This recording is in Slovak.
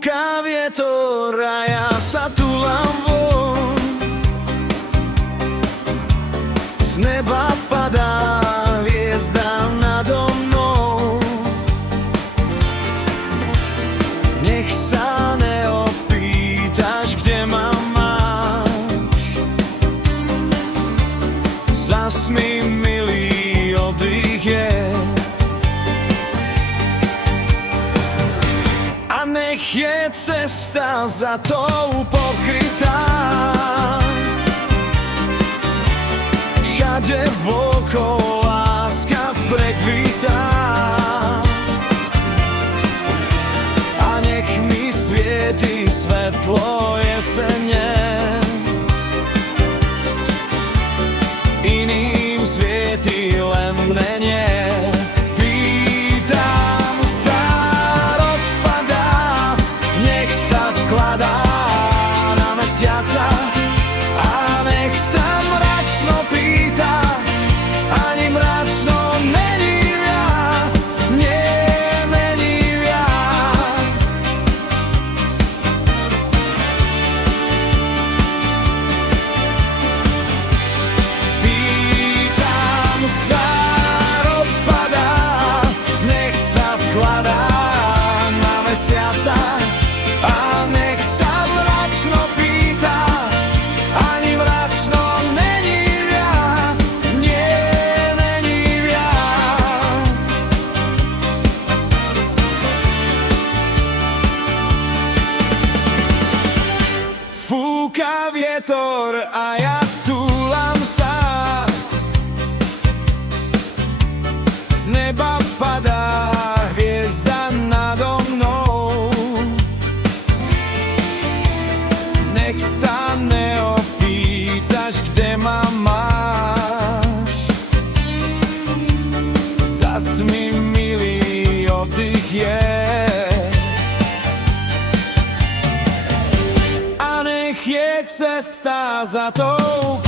Fúka vietor a ja sa túlam von. Z neba padá hviezda nado mnou. Nech sa neopýtaš, kde ma máš. Zas mi milý oddych je. A nech je cesta za tou pokrytá. Všade vokol láska prekvitá. A nech mi svieti svetlo jesene. Iným svieti len mne nie. Na mesiaca a nech sa mračno pýta, ani mračno není viac, nemení viac. Pýtam sa, rozpadá, nech sa vkladá na mesiaca. A nech sa mračno pýta, ani mračno není viac, nemení viac. Fúka vietor a ja túlam sa. Z neba padá hviezda nado mnou. Nech sa neopýtaš, kde ma máš. Zas mi milý oddych je. A nech je cesta za tou